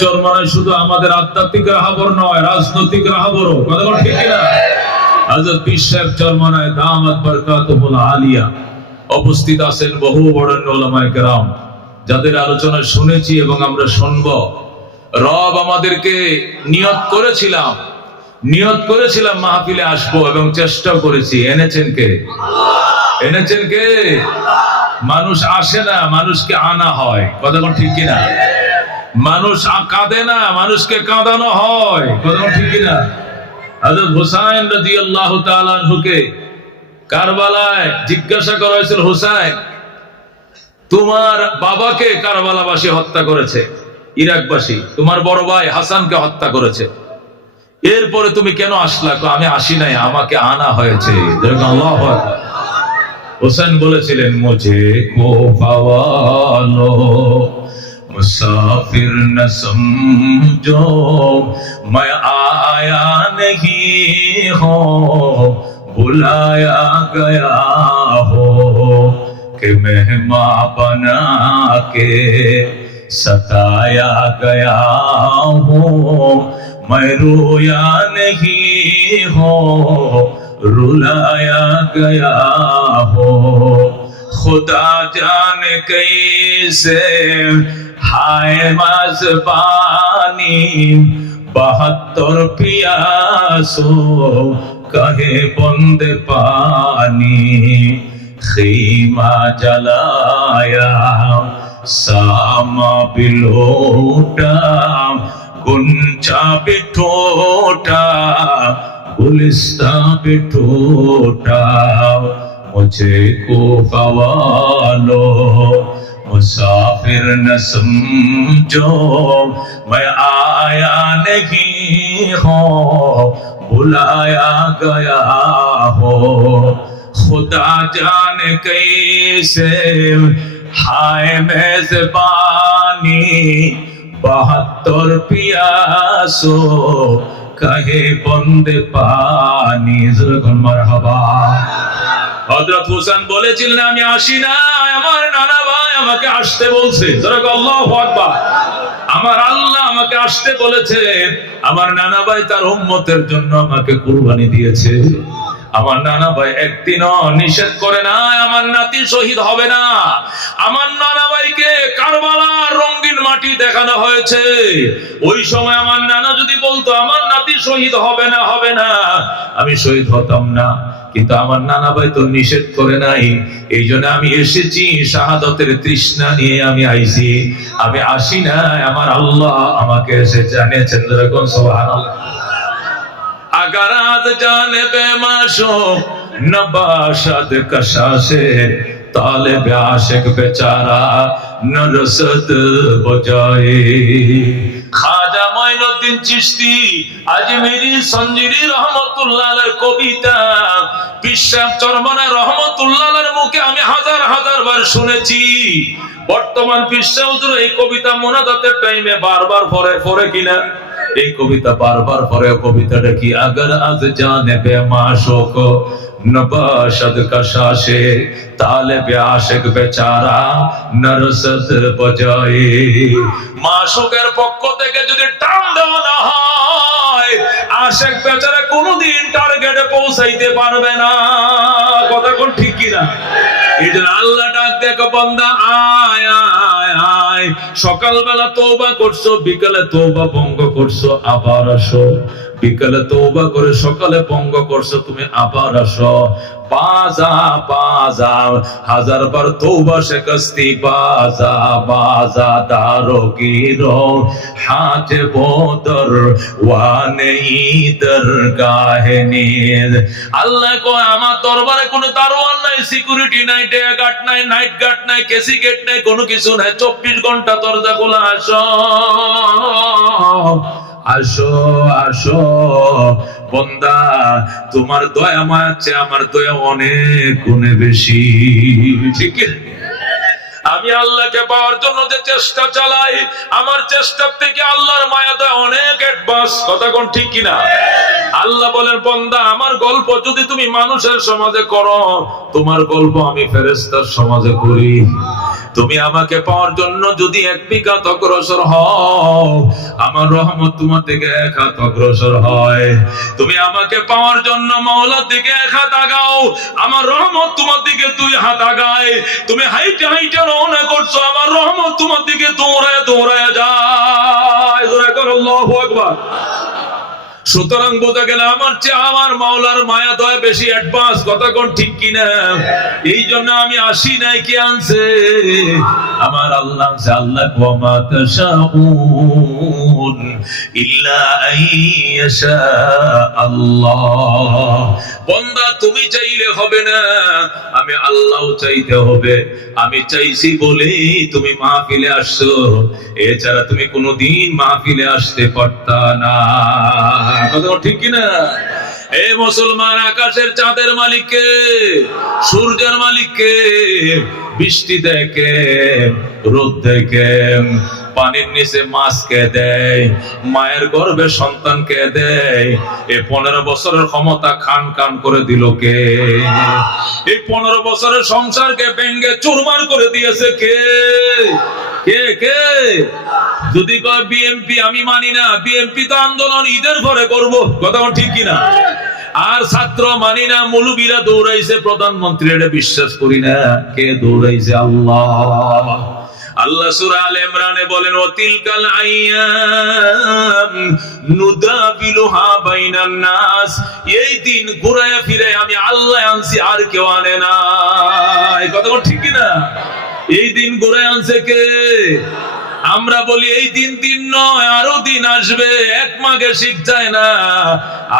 চরমনায় শুধু আমাদের আধ্যাত্মিক রাহাবর নয়, রাজনৈতিক রাহাবরও। কথা বল ঠিক কিনা? হযরত পীর সাহেব চরমনায় দামাত বরকাতুহুল আলিয়া উপস্থিত আছেন বহু বরেণ্য উলামায়ে কেরাম, যাদের আলোচনা শুনেছি এবং আমরা শুনব। রব আমাদেরকে নিয়ত করেছিলাম মাহফিলে আসবো এবং চেষ্টা করেছি। এনেছেন কে? এনেছেন কে? মানুষ আসে না, মানুষকে আনা হয়। কথা বল ঠিক কিনা? মানুষ কাঁদে না, মানুষকে কাঁদানো হয়। কথা বল ঠিক কিনা? হযরত হুসাইন রাদিয়াল্লাহু তাআলা আনহুকে কারবালায় জিজ্ঞাসা করা হয়েছিল, হুসাইন তোমার বাবাকে কারবালাবাসী হত্যা করেছে, ইরাকবাসী তোমার বড় ভাই হাসানকে হত্যা করেছে, এরপরে তুমি কেন আসলা? আমি আসি নাই, আমাকে আনা হয়েছে। আল্লাহু আকবার। হুসাইন বলেছিলেন, মুঝে কো পাওয়ালো मुसाफिर न समझो मैं आया नहीं हो, बुलाया गया हो कि मेहमान बना के सताया गया हो, मैं रोया नहीं हो रुलाया गया हो, खुदा जाने कैसे हाय मज़बानी 72 पियासो कहे बंदे पानी, खीमा जलाया सामा बिलोटा गुंचा बिठोटा गुलिस्ता बिठोटा, मुझे को पवालो मुसाफिर न समझो मैं आया नहीं हो, बुलाया गया हो, खुदा जाने कैसे हाय मेजबानी 72 पियासो कहे बंदे पानी। মারহাবা। হযরত হুসাইন বলেছিলেন, আমি আসি না, আমার নানা ভাই আমাকে আসতে বলছে। আল্লাহু আকবার। আমার আল্লাহ আমাকে আসতে বলেছে, আমার নানা ভাই তার উম্মতের জন্য আমাকে কুরবানি দিয়েছে। আমার নানা ভাই একদিনও নিষেধ করে না আমার নাতি শহীদ হবে না। আমার নানা ভাইকে কারবালার রঙিন মাটি দেখানো হয়েছে। ওই সময় আমার নানা যদি বলতো আমার নাতি শহীদ হবে না, আমি শহীদ হতাম না। কিন্তু আমার নানা ভাই তো নিষেধ করে নাই, এই জন্য আমি এসেছি, শাহাদতের তৃষ্ণা নিয়ে আমি আইছি। আমি আসি না, আমার আল্লাহ আমাকে এসে জানিয়েছেন। সুবহানাল্লাহ। अगर आज जाने बेमाशूक न बाशद कशा से तालिब आशिक बेचारा न रसद बजाए। খাজা মঈনুদ্দিন চিশতি আজমিরি সঞ্জিরি রহমাতুল্লাহ আলাইহির কবিতা পীর সাহেব চরমনায় রহমাতুল্লাহ আলাইহির মুখে আমি হাজার হাজার বার শুনেছি। বর্তমান পীর সাহেব হুজুর এই কবিতা মুনাজাতের টাইমে বারবার পড়ে কিনা? এই কবিতা বারবার পড়ে। কবিতাটা কি? अगर आज जाने बेमाशूक न बाशद कशा से तालिब आशिक बेचारा न रसद बजाए। মাশূকের পক্ষ থেকে যদি টান দেওয়া না হয়, আশিক বেচারা কোনোদিন টার্গেটে পৌঁছাইতে পারবে না। কথা কোন ঠিক কিনা? এইজন্য আল্লাহ ডাক দেখো, বান্দা আয় আয় আয়। সকালবেলা তওবা করছো, বিকালে তওবা ভঙ্গ করছো, আবার আসো। বিকালে তওবা করে সকালে ভঙ্গ করছো, তুমি আবার আসো। বাজা বাজা হাজারবার তওবা শিকস্তি বাজা বাজা দারোগিরো হাজ বোদর ওয়ানে ইদর গাহে নিজ। আল্লাহ কয় আমার দরবারে কোনো দারোয়ান নাই, সিকিউরিটি নাই, ডে গার্ড নাই, নাইট গার্ড নাই, কেসি গেট নাই, কোনো কিছু নাই। 24 ঘন্টা দরজা খোলা। আসো আসো আসো বন্দা, তোমার দয়া মায়া চেয়ে আমার দয়া অনেক গুণে বেশি। ঠিক আছে? আমি আল্লাহকে পাওয়ার জন্য যে চেষ্টা চালাই, আমার চেষ্টার থেকে আল্লাহর মায়া দয়া অনেক অ্যাডভান্স। কথা কোন ঠিক কিনা? আল্লাহ বলেন, বান্দা আমার গল্প যদি তুমি মানুষের সমাজে করো, তোমার গল্প আমি ফেরেশতার সমাজে করি। তুমি আমাকে পাওয়ার জন্য যদি 1 বিঘা অগ্রসর হও, আমার রহমত তোমার দিকে এক হাত অগ্রসর হয়। তুমি আমাকে পাওয়ার জন্য মাওলার দিকে এক হাত আগাও, আমার রহমত তোমার দিকে 2 হাত আগায়। তুমি হাইটে হাইটে রওনা করছো, আমার রহমত তোমার দিকে দৌড়ায় দৌড়ায় যায়। জোরে করো আল্লাহু আকবার। সুতরাং বোঝা গেল আমার চেয়ে আমার মাওলার মায়া দয়া বেশি অ্যাডভান্স। কথা কোন ঠিক কিনা? এই জন্য আমি আসি নাই, কে আনছে? আমার আল্লাহ আনছে। আল্লাহ ওয়া মা তাশাউন ইল্লা আইয়াশা আল্লাহ। বান্দা তুমি চাইলে হবে না, আমি আল্লাহও চাইতে হবে। আমি চাইছি বলেই তুমি মাহফিলে আসছো, এছাড়া তুমি কোনোদিন মাহফিলে আসতে পারতা না। কথা ঠিক কিনা? এ মুসলমান, আকাশের চাঁদের মালিক কে? সূর্যের মালিক কে? বৃষ্টি দেখে, রোদ দেখে, পানির নিচে মাছকে দেয়, মায়ের গর্ভে সন্তানকে দেয়। এই 15 বছরের ক্ষমতা খান খান করে দিল কে? এই 15 বছরের সংসারকে ভেঙে চুরমার করে দিয়েছে কে? কে কে? যদি কয় বিএনপি, আমি মানি না। বিএনপি তো আন্দোলন ঈদের পরে করবো। কথা ঠিক কিনা? আর ছাত্র মানি না। মৌলবীরা দৌড়াইছে প্রধানমন্ত্রী, এটা বিশ্বাস করি না। কে দৌড়াইছে? আল্লাহ। আল্লাহ সূরা আলে ইমরানে বলেন, ও তিলকাল আইয়াম নুদাবিলুহা বাইনান নাস। এই দিন ঘুরায় ফিরে আমি আল্লাহ আনছি, আর কেউ আনে না। এই কথা ঠিক কিনা? এই দিন ঘুরায় আনছে কে? আমরা বলি এই দিন নয়, আরো দিন আসবে। 1 মাঘে শীত যায় না,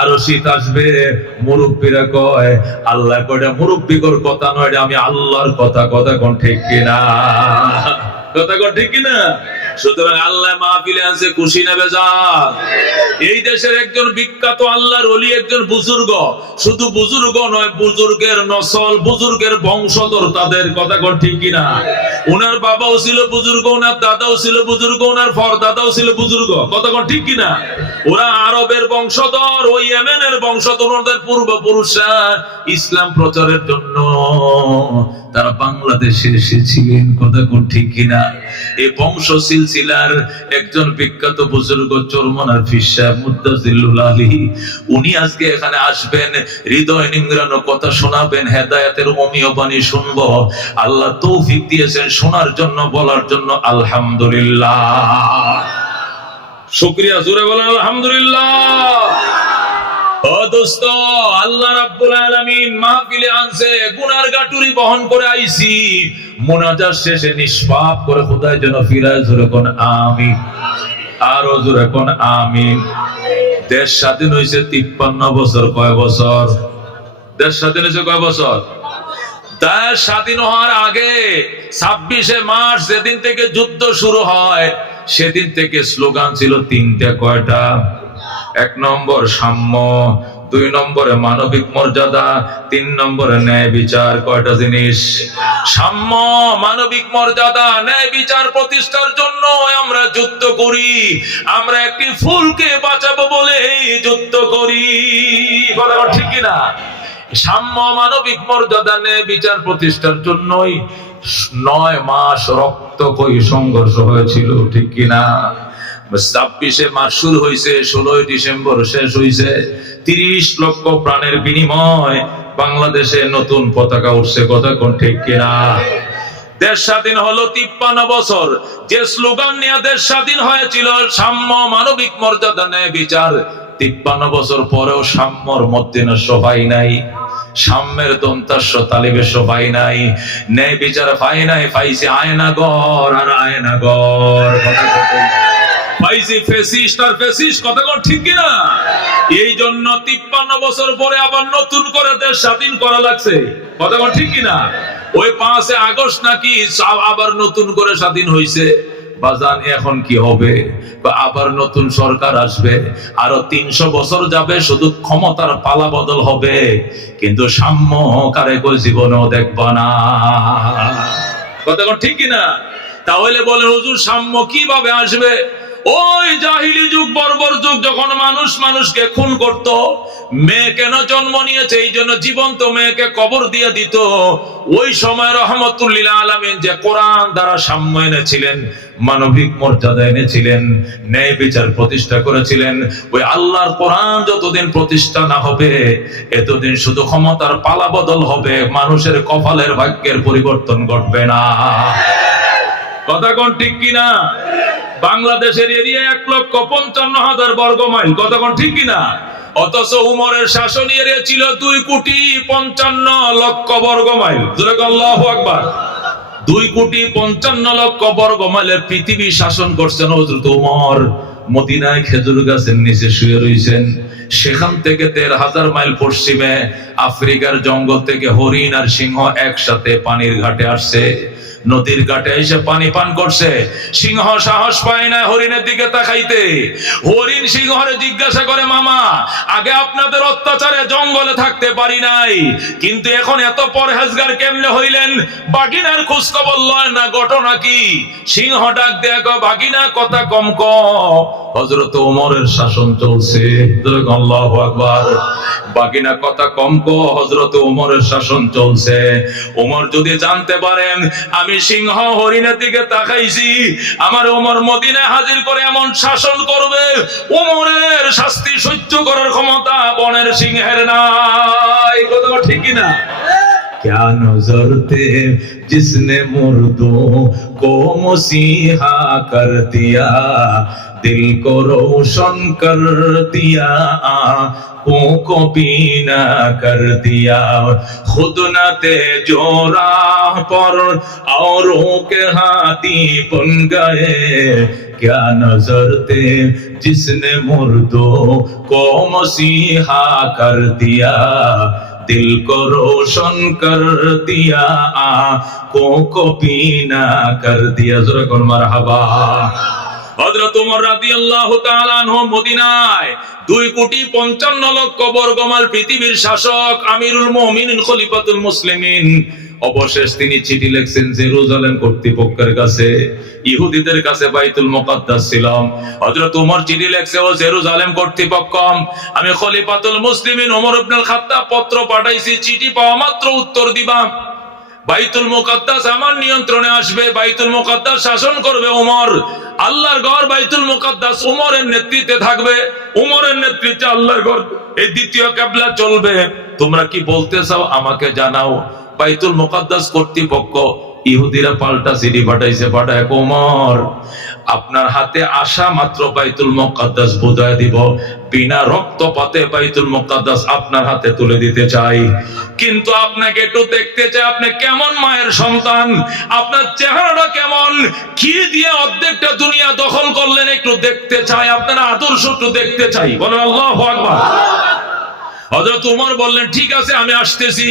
আরো শীত আসবে। মুরব্বীরা কয় আল্লাহ কয়টা মুরব্বীর কথা নয়, এটা আমি আল্লাহর কথা। কথা কোন ঠিক কিনা? কথা কোন ঠিক কিনা? সুতরাং আল্লাহ মাহফিলে আনছে, খুশি নেবে যা। এই দেশের একজন বিখ্যাত আল্লাহর ওলি, একজন বুজুর্গ। শুধু বুজুর্গ নয়, বুজুর্গের নসল, বুজুর্গের বংশধর তাদের। কথা কোন ঠিক কিনা? ওনার বাবাও ছিল বুজুর্গ, ওনার দাদাও ছিল বুজুর্গ, ওনার পরদাদাও ছিল বুজুর্গ। কথা কোন ঠিক কিনা? ওরা আরবের বংশধর, ওই ইয়েমেনের বংশধর। ওদের পূর্বপুরুষরা ইসলাম প্রচারের জন্য তারা বাংলাদেশে এসেছিলেন। কথা কোন ঠিক কিনা? এই বংশ সিলসিলার একজন বিখ্যাত বুজুর্গ চরমনার পীর সাহেব মুদ্দাজিলুল আলী, উনি আজকে এখানে আসবেন, হৃদয় নিংড়ানো কথা শোনাবেন, হেদায়েতের অমীয় বাণী শুনবো। আল্লাহ তৌফিক দিয়েছেন শোনার জন্য, বলার জন্য। আলহামদুলিল্লাহ। শুকরিয়া। জোরে বলেন আলহামদুলিল্লাহ। ও দোস্ত, আল্লাহ রাব্বুল আলামিন মাহফিলে আনছে, গুনার গাটুরি বহন করে আইছি। মুনাজাত শেষে নিষ্পাপ করে খোদার জন্য ফিরায়। জোরে কোন আমিন। আরো জোরে কোন আমিন। দেশ স্বাধীন হয়েছে 53 বছর। কয় বছর? দেশ স্বাধীন হয়েছে কয় বছর? দেশ স্বাধীন হওয়ার আগে 26শে মার্চ যেদিন থেকে যুদ্ধ শুরু হয়, সেদিন থেকে স্লোগান ছিল 3টা। কয়টা? 1 নম্বর সাম্য, 2 নম্বরে মানবিক মর্যাদা, 3 নম্বরে ন্যায় বিচার। কয়টা জিনিস? সাম্য, মানবিক মর্যাদা, ন্যায় বিচার প্রতিষ্ঠার জন্য আমরা যুদ্ধ করি। আমরা একটি ফুলকে বাঁচাবো বলে যুদ্ধ করি। কথা ঠিক কিনা? সাম্য, মানবিক মর্যাদা, ন্যায় বিচার প্রতিষ্ঠার জন্যই 9 মাস রক্তক্ষয়ী সংঘর্ষ হয়েছিল। ঠিক কিনা? 26শে মার্চ শুরু হয়েছে, 16ই ডিসেম্বর শেষ হয়েছে। 30 লক্ষ প্রাণের বিনিময় বাংলাদেশে নতুন পতাকা উঠছে। কথা কোন ঠিক কিনা? দেশ স্বাধীন হলো 53 বছর। যে স্লোগান নিয়ে দেশ স্বাধীন হয়েছিল, সাম্য, মানবিক মর্যাদা, ন্যায় বিচার, 53 বছর পরেও সাম্যর মধ্যে সবাই নাই, সাম্যের দন্তাস্য তালিবে সবাই নাই, ন্যায় বিচার পাই নাই। পাইছে আয়নাগর আর আয়নাগর। পাইছে ফেসিস্ট আর ফেসিস্ট। কথা কোন ঠিক কিনা? এই জন্য 53 বছর পরে আবার নতুন করে দেশ স্বাধীন করা লাগছে। কথা কোন ঠিক কিনা? ওই 5 আগস্ট নাকি আবার নতুন করে স্বাধীন হয়েছে। বাজান, এখন কি হবে? আবার নতুন সরকার আসবে, আরো 300 বছর যাবে, শুধু ক্ষমতার পালা বদল হবে, কিন্তু সাম্য কারে কই জীবনেও দেখবা না। কথা কোন ঠিক কিনা? তাহলে বলেন হুজুর, সাম্য কিভাবে আসবে? ওই জাহিল জাহিলি যুগ, বর্বর যুগ, যখন মানুষ মানুষকে খুন করত, মেয়ে কেন জন্ম নিয়েছে এই জন্য জীবন্ত মেয়েকে কবর দিয়ে দিত। ওই সময় রহমতুল্লিল আলামিন যে কোরআন দ্বারা সাম্য এনেছিলেন, মানবিক মর্যাদা এনেছিলেন, ন্যায় বিচার প্রতিষ্ঠা করেছিলেন, ওই আল্লাহর কোরআন যতদিন প্রতিষ্ঠা না হবে এতদিন শুধু ক্ষমতার পালা বদল হবে, মানুষের কপালের ভাগ্যের পরিবর্তন ঘটবে না। কথা কোন ঠিক কিনা? বাংলাদেশের এরিয়া 1,55,000 বর্গ মাইল, কথা কোন ঠিক কিনা? অথচ উমরের শাসন এরিয়া ছিল 2,55,00,000 বর্গ মাইল। আল্লাহু আকবার। 2,55,00,000 বর্গ মাইলের পৃথিবী শাসন করছেন হযরত উমর। মদিনায় খেজুর গাছের নিচে শুয়ে রয়েছেন। সেখান থেকে 1,500 মাইল পশ্চিমে আফ্রিকার জঙ্গল থেকে হরিণ আর সিংহ একসাথে পানির ঘাটে আসছে। নদীর ঘাটে এসে পানি পান করছে। সিংহ সাহস পায় না হরিণের দিকে তাকাইতে। হরিণ সিংহরে জিজ্ঞাসা করে, মামা, আগে আপনাদের অত্যাচারে জঙ্গলে থাকতে পারি নাই, কিন্তু এখন এত পরহেজগার কেমনে হইলেন? বাগিনার খোঁজ খবর লয় না, ঘটনা কি? সিংহ ডাক দেয়া কয়, বাগিনা কথা কম ক, হযরত ওমরের শাসন চলছে। আল্লাহু আকবার। বাগিনা কথা কম ক, হযরত ওমরের শাসন চলছে। ওমর যদি জানতে পারেন আমি সিংহ হরিণের দিকে তাকাইছি, আমার ওমর মদিনায় হাজির করে এমন শাসন করবে, ওমরের শাস্তি সহ্য করার ক্ষমতা বনের সিংহের নাই। কথা ঠিক কিনা? क्या नजर थे जिसने मुर्दों को मसीहा कर दिया, दिल को रोशन कर दिया, आंखों को बीना कर दिया, खुद न थे जो राह पर औरों के हाथी बन गए, क्या नजर थे जिसने मुर्दों को मसीहा कर दिया, दिल को रोशन कर दिया, आंखों को बीना कर दिया। जरा कौन मरहबा। হযরত ওমর রাদিয়াল্লাহু তাআলা আনহু মদিনায় 2,55,00,000 বর্গ মাইল পৃথিবীর শাসক, আমিরুল মুমিনিন, খলিফাতুল মুসলিমিন। অবশেষ তিনি চিঠি লিখছেন জেরুজালেম কর্তৃপক্ষের কাছে, ইহুদিদের কাছে বাইতুল মুকাদ্দাস ছিল। হযরত ওমর চিঠি লিখছে, ও জেরুজালেম কর্তৃপক্ষ, আমি খলিফাতুল মুসলিমিন ওমর ইবনুল খাত্তাব পত্র পাঠাইছি, চিঠি পাওয়া মাত্র উত্তর দিবা। বাইতুল মুকাদ্দাস আমার নিয়ন্ত্রণে আসবে, বাইতুল মুকাদ্দাস শাসন করবে ওমর। আল্লাহর ঘর বাইতুল মুকাদ্দাস ওমরের নেতৃত্বে থাকবে, ওমরের নেতৃত্বে আল্লাহর ঘর, এই দ্বিতীয় কিবলা চলবে। তোমরা কি বলতে চাও আমাকে জানাও। বাইতুল মুকাদ্দাস কর্তৃপক্ষ ইহুদিরা পাল্টা চিঠি পাঠাইছে, পাঠায়, ওমর আপনার হাতে আসা মাত্র বাইতুল মুকাদ্দাস বুঝায় দিব, বিনা রক্তপাতে বাইতুল মুকাদ্দাস আপনার হাতে তুলে দিতে চাই, কিন্তু আপনাকে একটু দেখতে চাই আপনি কেমন মায়ের সন্তান, আপনার চেহারাটা কেমন, কি দিয়ে অর্ধেকটা দুনিয়া দখল করলেন একটু দেখতে চাই, আপনার আদর্শ একটু দেখতে চাই। বলেন আল্লাহু আকবার। হযরত ওমর বললেন, ঠিক আছে আমি আসতেছি।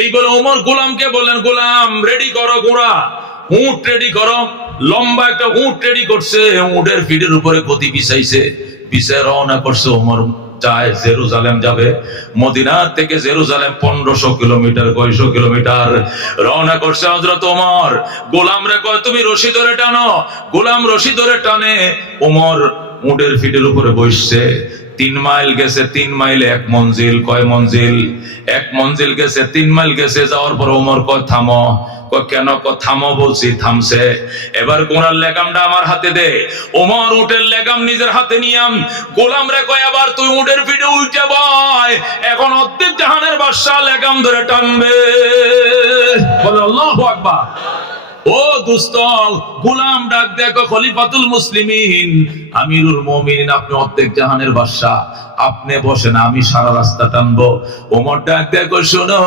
এই বলে ওমর গোলামকে বললেন, গোলাম রেডি করো, ঘোড়া উট রেডি করো। লম্বা একটা উট রেডি করছে, উটের পিঠের উপরে গদি বিছাইছে, বিছায় রওনা করছে। ওমর যায় জেরুজালেম যাবে। মদিনা থেকে জেরুজালেম 1500 কিলোমিটার, 200 কিলোমিটার রওনা করছে হযরত ওমর। গোলাম রে কয়, তুমি রশি ধরে টানো। গোলাম রশি ধরে টানে, ওমর উটের পিঠের উপরে বসছে। 3 মাইল গেছে, 3 মাইলে 1 মঞ্জিল। কয় মঞ্জিল? 1 মঞ্জিল গেছে, 3 মাইল গেছে। যাওয়ার পর ওমর কয় থামো। কয় কেন? কয় থামো বলছি। থামছে। এবার ঘোড়ার লেগামটা আমার হাতে দে। ওমর উটের লেগাম নিজের হাতে নিয়াম। গোলাম রে কয়, এবার তুই উটের পিঠে উঠে বয়, এখন অর্ধেক জাহানের বাদশা লেগাম ধরে টানবে। বলে আল্লাহু আকবার। ও দোস্ত, গোলাম ডাক দেখো, খলিফাতুল মুসলিমিন, আমিরুল মুমিনিন, আপনি অর্ধেক জাহানের বাদশা, আপনি বসেন, আমি সারা রাস্তা টানবো। ওমর ডাক দেখো, শোনো,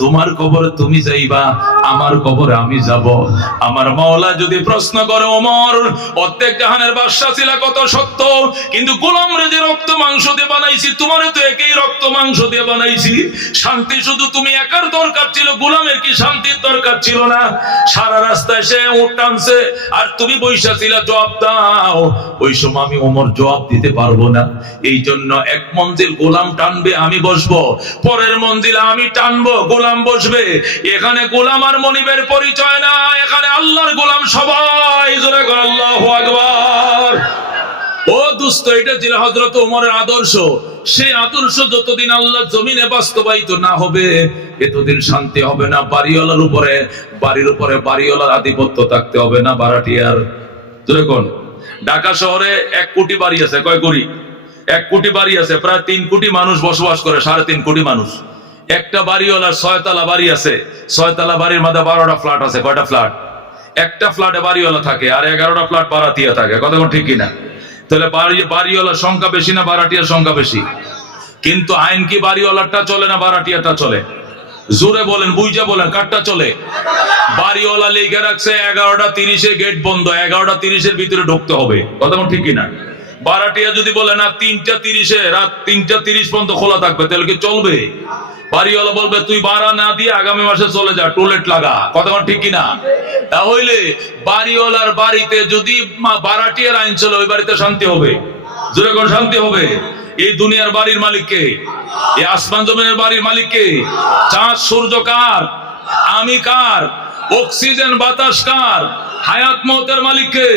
তোমার কবরে তুমি যাইবা, আমার কবরে আমি যাব। আমার মাওলা যদি প্রশ্ন করে, ওমর অর্ধেক জাহানের বাদশা ছিল কত সত্য, কিন্তু গোলাম রে যে রক্ত মাংস দিয়ে বানাইছি, তোমারে তো একই রক্ত মাংস দিয়ে বানাইছি। শান্তি শুধু তুমি একার দরকার ছিল, গোলামের কি শান্তির দরকার ছিল না? সারা রাস্তায় সে উট টানছে আর তুমি বৈশা ছিল, জবাব দাও। ওই সময় আমি ওমর জবাব দিতে পারবো না। এই জন্য 1 মঞ্জিল গোলাম টানবে, আমি বসবো, পরের মঞ্জিলে আমি টানবো, গোলাম বসবে। এখানে গোলাম আর মনিবের পরিচয় না, এখানে আল্লাহর গোলাম সবাই। জোরে করে আল্লাহু আকবার। ও দোস্ত, এটা ছিল হযরত ওমরের আদর্শ। সেই আদর্শ যতদিন আল্লাহ জমিনে বাস্তবায়িত না হবে, এতদিন শান্তি হবে না। বাড়ির উপরে বাড়িওয়ালার আধিপত্য থাকতে হবে না। বারাটিয়ার যেরকম ঢাকা শহরে 1 কোটি বাড়ি আছে। কয় কোটি? 1 কোটি বাড়ি আছে, প্রায় 3 কোটি মানুষ বসবাস করে, 3.5 কোটি মানুষ। একটা বাড়িওয়ালার 6 তলা বাড়ি আছে, 6 তলা বাড়ির মধ্যে 12টা ফ্ল্যাট আছে। কয়টা ফ্ল্যাট? একটা ফ্ল্যাটে বাড়িওয়ালা থাকে আর 11টা ফ্ল্যাট বারাতিয়া থাকে। কথা ঠিক কিনা? তাহলে বাড়িওয়ালার সংখ্যা বেশি না বারাটিয়ার সংখ্যা বেশি? কিন্তু আইন কি বাড়িওয়ালারটা চলে না বারাটিয়াটা চলে? জোরে বলেন, বুঝা বলেন, কারটা চলে? বাড়িওয়ালা লিখে রাখছে 11টা 30-এ গেট বন্ধ, 11টা 30-এর ভিতরে ঢুকতে হবে। কথা ঠিক কিনা? বারাটিয়া যদি বলে না 3টা 30-এ, রাত 3টা 30 পর্যন্ত খোলা থাকবে, তাহলে কি চলবে? বাড়িওয়ালা বলবে তুই ভাড়া না দিয়ে আগামী মাসে চলে যা, টয়লেট লাগা। কথা ঠিক কিনা? তাহলে বাড়িওয়ালার বাড়িতে যদি বারাটিয়ার আইন চলে, ওই বাড়িতে শান্তি হবে? জোরে কোন শান্তি হবে? এই দুনিয়ার বাড়ির মালিক কে? এই আসমান জমিনের বাড়ির মালিক কে? চাঁদ সূর্য কার? আমি কার? অক্সিজেন বাতাস কার? হায়াত মওতের মালিক কে?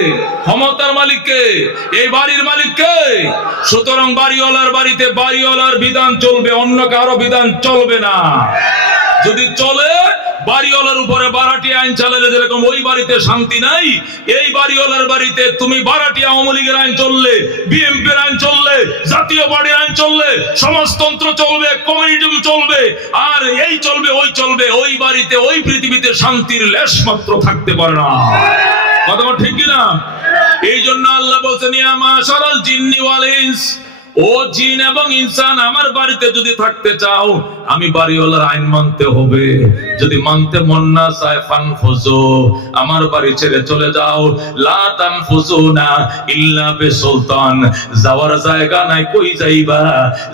ক্ষমতার মালিক কে? এই বাড়ির মালিক কে? সুতরাং বাড়িওয়ালার বাড়িতে বাড়িওয়ালার বিধান চলবে, অন্য কারো বিধান চলবে না। যদি চলে বাড়িওয়ালার উপরে বারাটি আইন চালালে যেরকম ওই বাড়িতে শান্তি নাই, এই বাড়িওয়ালার বাড়িতে তুমি বারাটি আওয়ামী লীগের আইন চললে, বিএনপির আইন চললে, জাতীয় পার্টির আইন চললে, সমাজতন্ত্র চলবে, কমিউনিজম চলবে, আর এই চলবে ওই চলবে, ওই বাড়িতে ওই পৃথিবীতে শান্তির লেশ মাত্র থাকতে পারে না। কথা ঠিক কিনা? এই জন্য আল্লাহ বলছেন ইয়া মাশারাল জিন্নি ওয়াল ইনস, ও জিন এবং ইনসান, আমার বাড়িতে যদি থাকতে চাও আমি বাড়িওয়ালার আইন মানতে হবে। যদি মানতে মন না চায় ফানফুজু, আমার বাড়ি ছেড়ে চলে যাও। লা তানফুজুনা ইল্লা বিসুলতান, যাওয়ার জায়গা নাই, কই যাইবা?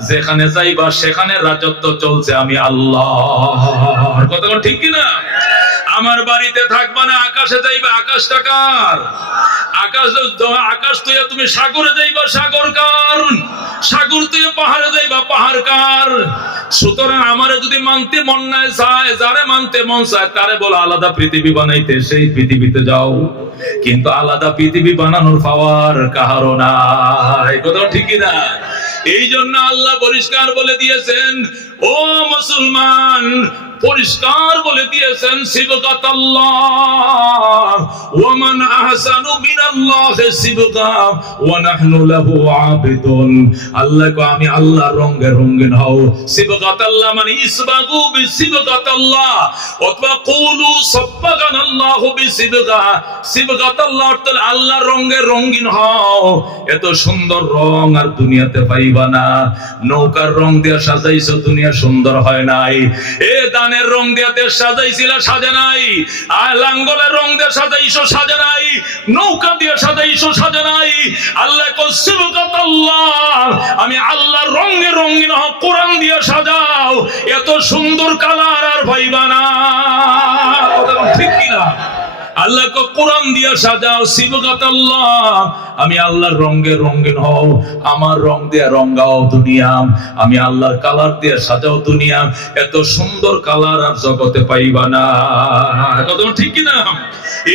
যেখানে যাইবা সেখানে রাজত্ব চলছে আমি আল্লাহর। কথা ঠিক কি না? আমার বাড়িতে থাকবা না, আকাশে যাইবা, আকাশটা কার? আকাশ তুই তুমি সাগরে যাইবা, সাগর কার? সাগর তুই পাহাড়ে যাইবা, পাহাড় কার? সুতরাং আমারে যদি মানতে মন না চায়, যারে মানতে মন চায় তারে বলে আলাদা পৃথিবী বানাইতে, সেই পৃথিবীতে যাও। কিন্তু আলাদা পৃথিবী বানানোর পাওয়ার কাহারও নাই। কথা ঠিক না? এই জন্য আল্লাহ পরিষ্কার বলে দিয়েছেন, ও মুসলমান, পরিষ্কার বলে দিয়েছেন সিবগাতাল্লাহ ওয়া মান আহসানু মিনাল্লাহি সিবগা ওয়া নাহনু লাহু আবিদুন। আল্লাহ কো আমি আল্লাহর রঙে রঙিন হও। সিবগাতাল্লাহ মানে ইসবাগু বিসিবগাতাল্লাহ, অথবা কুলু সাব্বাগানাল্লাহু বিসিবগা। সিবগাতাল্লাহ অর্থ আল্লাহর রঙে রঙিন হও। এত সুন্দর রং আর দুনিয়াতে পাইবা না। নৌকার রং দিয়ে সাজাইছো, দুনিয়া সুন্দর হয় নাই। এ ধানের রং দিয়ে দেশ সাজাইছিল, সাজে নাই। আর লাঙ্গলের রং দিয়ে সাজাইছো, সাজে নাই। নৌকা দিয়ে সাজাইছো, সাজে নাই। আল্লাহ সিবগাতাল্লাহ, আমি আল্লাহর রঙে রঙিন হও, কোরআন দিয়ে সাজাও। এত সুন্দর কালার আর পাইবা না। ঠিক কিনা? আল্লাহ কো কোরআন দিয়া সাজাও, সিবগাতাল্লাহ, আমি আল্লাহর রঙে রঙিন হও, আমার রং দিয়া রঙাও দুনিয়া, আমি আল্লাহর কালার দিয়া সাজাও দুনিয়া। এত সুন্দর কালার আর জগতে পাইবা না। কথা ঠিক কি না?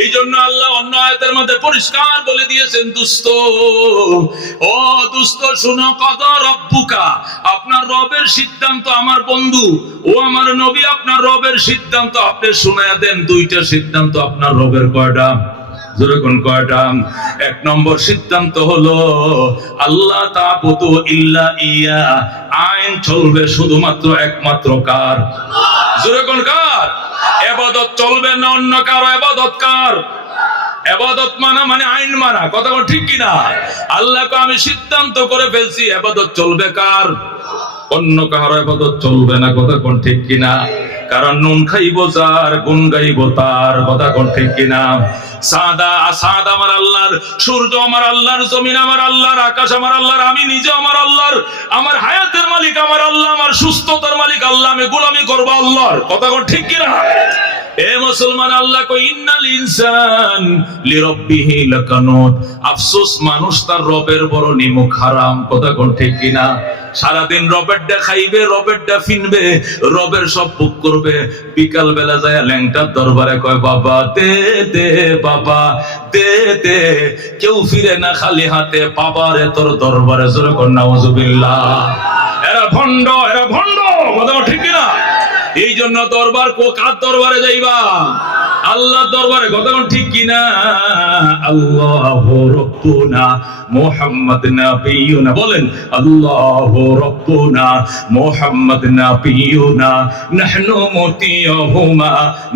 এই জন্য আল্লাহ অন্য আয়াতের মধ্যে পরিষ্কার বলে দিয়েছেন, দুস্ত, ও দুস্ত শুনো, কদা রব্বুকা, আপনার রবের সিদ্ধান্ত আমার বন্ধু, ও আমার নবী, আপনার রবের সিদ্ধান্ত আপনি শুনায়া দেন। 2টা সিদ্ধান্ত আপনার রবের। কয়টা? জোরে কোন কয়টা? 1 নম্বর সিদ্ধান্ত হলো আল্লাহ তা'বুদু ইল্লা ইয়া, আইন চলবে শুধুমাত্র একমাত্র কার? জোরে কোন কার? ইবাদত চলবে না অন্য কারো ইবাদত। কার? ইবাদত মানা মানে আইন মানা। কথা ঠিক কি না? আল্লাহকে আমি সিদ্ধান্ত করে ফেলছি, ইবাদত চলবে কার? অন্য কারো ইবাদত চলবে না। কথা কোন ঠিক কি না? কারণ নুন খাইবো যার, গুণ গাইবো তার। কথা কোন ঠিক কি না? সাদ আমার আল্লাহর, সূর্য আমার আল্লাহর, জমিন আমার আল্লাহর, আকাশ আমার আল্লাহর, আমি নিজে আমার আল্লাহর, আমার হায়াতের মালিক আমার আল্লাহ, আমার সুস্থতার মালিক আল্লাহ, আমি গোলামি করবো আল্লাহর। কথা কোন ঠিক কি না? এ মুসলমান, আল্লাহ কই ইন্নাল ইনসান লিরাব্বিহি লাকানুত, আফসোস মানুষ তার রবের বড় নিমুখ হারাম। কথা কোন ঠিক কি না? সারাদিন রবেরটা খাইবে, রবেরটা ফিনবে, রবের সব বুক করবে। বিকাল বেলা যায় ল্যাংটার দরবারে কয় বাবা দে দে বাবা দে দে, কেউ ফিরে না খালি হাতে, বাবারে তোর দরবারে। জোরে কর নাউজুবিল্লাহ। এরা ভণ্ড, এরা ভণ্ড, কথা ঠিক কিনা? এই জন্য দরবার কার দরবারে যাইবা? আল্লাহ দরবারে, কথা ঠিক কিনা? আল্লাহু রাব্বুনা মুহাম্মদ নাবিয়ুনা, বলেন আল্লাহু রাব্বুনা মুহাম্মদ নাবিয়ুনা নাহনু মুতিয়ুহুমা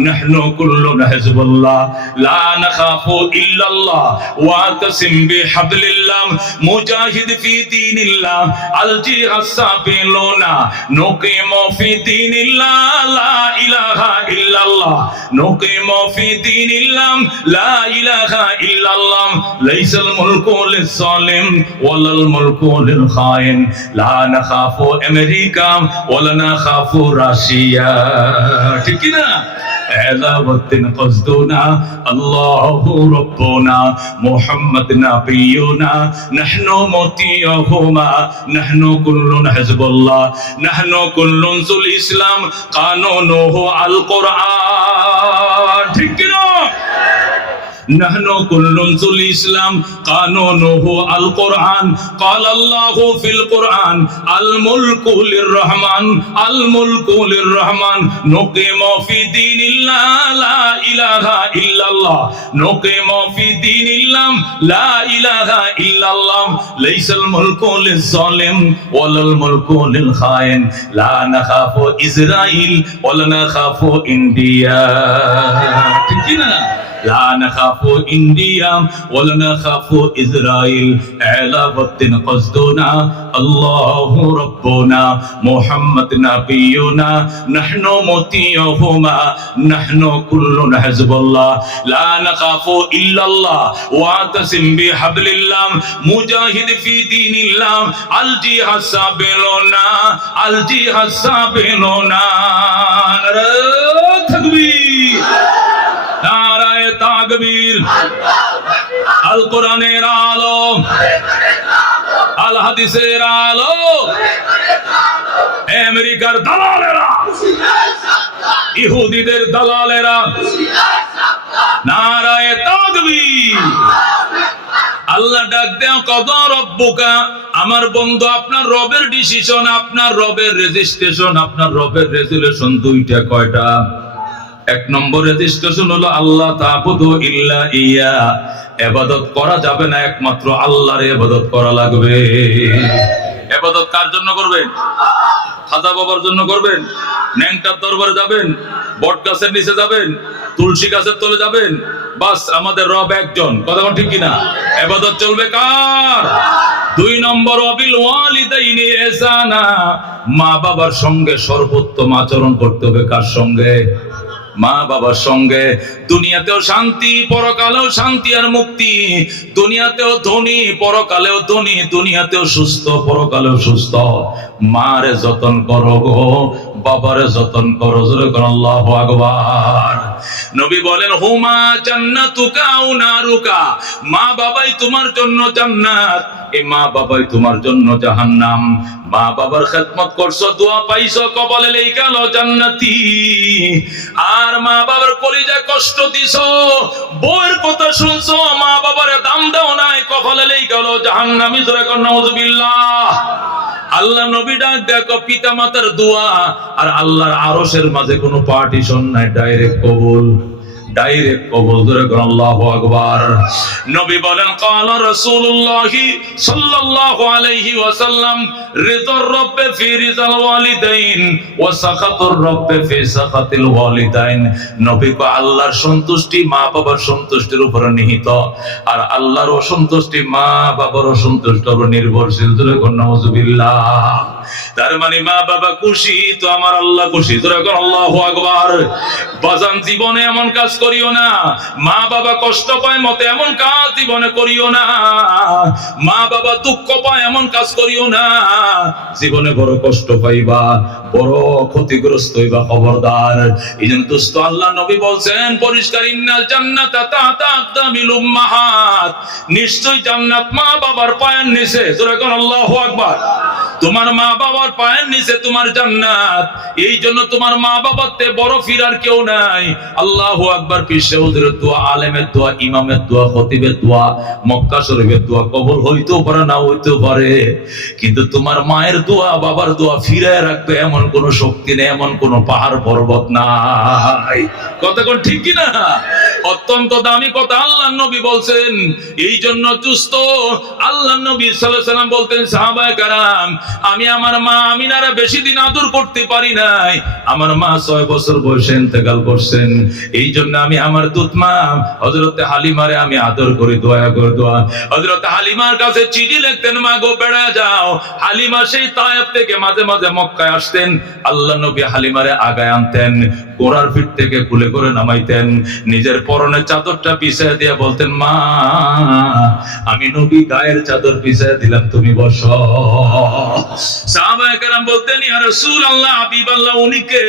নাহনু কুল্লুনা হিজবুল্লাহ লা নাখাফু ইল্লাল্লাহ ওয়া তাসিম বিহাবলিল্লাহ মুজাহিদ ফি দীনিল্লাহ আল জিহাদ সাবিলুনা নুকিমু ফি দীনিল্লাহ লা ইলাহা ইল্লাল্লাহ নুকিমু ফি দীনিল্লাহ লা ইলাহা ইল্লাল্লাহ লাইসাল মুলকু লিস-সালিম ওয়ালাল মুলকু লিল-খাইন লা নাখাফু আমেরিকা ওয়ালা নাখাফু রাশিয়া। ঠিক কি না? এলাওয়াতিন কসদুনা আল্লাহু রাব্বুনা মুহাম্মদ নাবিয়ুনা নাহনু মুতিয়ুহুমা নাহনু কুল্লুন হিজবুল্লাহ নাহনু কুল্লুন সুল ইসলাম কানুনুহু আল কোরআন। ঠিক কি না? নাহনু কুল্লুন সুল ইসলাম কানুনুহু আল কোরআন। ক্বাল আল্লাহু ফিল কোরআন আল মুলকু লির রহমান আল মুলকু লির রহমান নুকিমু ফি দীনিল্লাহ লা ইলাহা ইল্লাল্লাহ নুকিমু ফি দীনিল্লাহ লা ইলাহা ইল্লাল্লাহ লাইসাল মুলকু লিস-সালিম ওয়ালাল মুলকু লিল-খাইন লা নাখাফু ইসরাইল ওয়ালা নাখাফু ইন্ডিয়া। ঠিক কি না? লা নাখাফু ইন্ডিয়া ওয়ালা নাখাফু ইসরাইল এলাওয়াতিন কসদুনা আল্লাহু রাব্বুনা মুহাম্মদ নাবিয়ুনা নাহনু মুতিয়ুহুমা নাহনু কুল্লুন হিজবুল্লাহ লা নাখাফু ইল্লাল্লাহ ওয়া তাসিম বিহাবলিল্লাহ মুজাহিদ ফি দীনিল্লাহ আল জিহাদ সাবিলুনা আল জিহাদ সাবিলুনা। তাকবীর, নারায়ে তাকবীর। আল কোরআনের আলো, আল হাদিসের আলো, আমেরিকার দালালেরা, ইহুদিদের দালালেরা, নারায়ে তাকবীর। আল্লাহ ডাক দেয়া কদা রব্বুকা, আমার বন্ধু আপনার রবের ডিসিশন, আপনার রবের রেজিস্ট্রেশন, আপনার রবের রেজুলেশন দুইটা। কয়টা? এক নম্বর রেজিস্ট্রেশন হলো আল্লাহ তা'বুদু ইল্লা ইয়া, ইবাদত করা যাবে না, একমাত্র আল্লাহর ইবাদত করা লাগবে। ইবাদত কার জন্য করবেন? খাজা বাবার জন্য করবেন? ন্যাংটার দরবারে যাবেন? বট গাছের নিচে যাবেন? তুলসী গাছের তলে যাবেন? বাস, আমাদের রব একজন। কথা ঠিক কিনা? ইবাদত চলবে কার? দুই নম্বর ওয়াবিল ওয়ালিদাইনি ইহসানা, মা বাবার সঙ্গে সর্বোত্তম আচরণ করতে হবে। কার সঙ্গে? মা বাবার সঙ্গে। দুনিয়াতেও শান্তি, পরকালেও শান্তি আর মুক্তি। দুনিয়াতেও ধনী, পরকালেও ধনী। দুনিয়াতেও সুস্থ, পরকালেও সুস্থ। মারে যতন করো গো, বাবারে যতন করো। জোরে করো আল্লাহু আকবার। নবী বলেন হুমা জান্নাতুকা আও নারুকা, মা বাবাই তোমার জন্য জান্নাত, এই মা বাবাই তোমার জন্য জাহান্নাম। মা বাবার খেদমত করছো, দোয়া পাইছো, কপালে লেখা লো জান্নাতি। আর মা বাবার কলিজায় কষ্ট দিছো, বউয়ের কথা শুনছো, মা বাবার দাম দাও নাই, কপালে লেখা লো জাহান্নামী। জোরে কর নাউজুবিল্লাহ। আল্লাহ নবী ডাক দেখো, পিতা মাতার দোয়া আর আল্লাহর আরশের মাঝে কোনো পার্টিশন নাই, ডাইরেক্ট কবুল, ডাইরেক্ট কবুল। ধরে কোন আল্লাহু আকবার। নবী বলেন ক্বালা রাসূলুল্লাহ সাল্লাল্লাহু আলাইহি ওয়াসাল্লাম রিদার রাব্বি ফি রিদাল ওয়ালিদাইন ওয়া সাখাতুর রাব্বি ফি সাখাতিল ওয়ালিদাইন। নবী কো আল্লাহর সন্তুষ্টি মা বাবার সন্তুষ্টির উপর নিহিত, আর আল্লাহর অসন্তুষ্টি মা বাবার অসন্তুষ্টির উপর নির্ভরশীল। ধরে কোন নাউজুবিল্লাহ। তার মানে মা বাবা খুশি তো আমার আল্লাহ খুশি। ধরে কোন আল্লাহু আকবার। বাজান জীবনে এমন কাজ করিও না, মা বাবা কষ্ট পায় মতে এমন কাজ জীবনে করিও না। মা বাবা দুঃখ পায় এমন কাজ করিও না, জীবনে বড় কষ্ট পাইবা, বড় ক্ষতিগ্রস্ত হইবা, খবরদার। এইজন্য দোস্ত আল্লাহ নবী বলছেন পরিষ্কার, ইন্নাল জান্নাতা তাহতা আকদামিল উম্মাহাত, নিশ্চয় জান্নাত মা বাবার পায়ের নিচে। জোরে কোন আল্লাহু আকবার। তোমার মা বাবার পায়ের নিচে তোমার জান্নাত। এই জন্য তোমার মা বাবাতে বড় ফিরার কেউ নাই। আল্লাহু আকবার। পীর সাহেবের দোয়া, আলেমের দোয়া, ইমামের দোয়া, খতিবের দোয়া, মক্কা শরীফের দোয়া কবুল হইতেও পারে, না হইতেও পারে, কিন্তু তোমার মায়ের দোয়া, বাবার দোয়া ফিরায় রাখবে এমন কোন শক্তি নেই, এমন কোন পাহাড় পর্বত নাই। কথা কোন ঠিক কিনা? অত্যন্ত দামি কথা আল্লাহর নবী বলছেন। এই জন্য দুস্থ আল্লাহর নবী সাল্লাল্লাহু আলাইহি ওয়াসাল্লাম বলতেন, সাহাবায়ে কেরাম, আমি আমার মা আমিনারা বেশি দিন আদর করতে পারি নাই। আমার মা 6 বছর বয়সে ইন্তেকাল করছেন। এই জন্য আমি আমার দুধ মা হযরতে হালিমারে আমি আদর করি, দয়া করে দোয়া। হযরতে হালিমার কাছে চিঠি লিখতেন, মা গো বেড়া যাও। হালিমা সেই তায়েফ থেকে মাঝে মাঝে মক্কায় আসতেন। আল্লাহর নবী হালিমারে আগায় আনতেন, ঘোড়ার পিঠ থেকে কুলে করে নামাইতেন, নিজের পরনের চাদরটা পিছায় দিয়ে বলতেন, মা আমি নবী গায়ের চাদর পিছায় দিলাম, তুমি বসো। সাহাবায়ে কেরাম বলতেন, ইয়া রাসূলুল্লাহ, হাবিবাল্লাহ, উনি কে?